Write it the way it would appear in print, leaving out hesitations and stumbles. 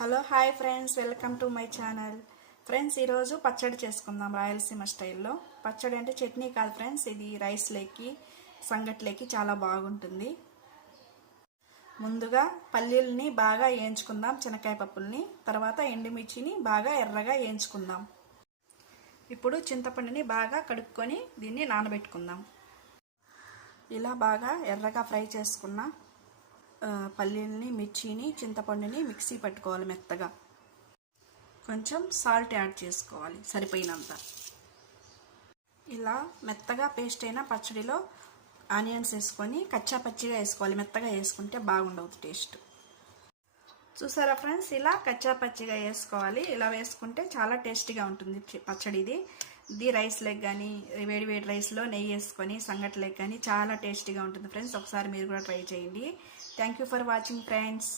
Hello hi friends, welcome to my channel. Friends, ఈరోజు పచ్చడి చేసుకుందాం రాయలసీమ స్టైల్లో. పచ్చడి అంటే చట్నీ కాదు ఫ్రెండ్స్, ఇది రైస్లోకి సంగట్లోకి చాలా బాగుంటుంది. ముందుగా పల్లీలని బాగా వేయించుకుందాం, శనక్కాయ పప్పుల్ని. తర్వాత ఎండుమిర్చిని బాగా ఎర్రగా వేయించుకుందాం. ఇప్పుడు చింతపండుని బాగా కడుక్కొని దీన్ని నానబెట్టుకుందాం. ఇలా బాగా ఎర్రగా ఫ్రై చేసుకున్న పల్లీలని, మిర్చిని, చింతపండుని మిక్సీ పట్టుకోవాలి మెత్తగా. కొంచెం సాల్ట్ యాడ్ చేసుకోవాలి సరిపోయినంత. ఇలా మెత్తగా పేస్ట్ అయిన పచ్చడిలో ఆనియన్స్ వేసుకొని కచ్చా పచ్చిగా వేసుకోవాలి. మెత్తగా వేసుకుంటే బాగుండదు టేస్ట్. చూసారా ఫ్రెండ్స్, ఇలా కచ్చా పచ్చిగా వేసుకోవాలి. ఇలా వేసుకుంటే చాలా టేస్టీగా ఉంటుంది పచ్చడి. ఇది రైస్ లెగ్ కానీ, వేడి వేడి రైస్లో నెయ్యి వేసుకొని సంగటి లెగ్ కానీ చాలా టేస్టీగా ఉంటుంది ఫ్రెండ్స్. ఒకసారి మీరు కూడా ట్రై చేయండి. Thank you for watching friends.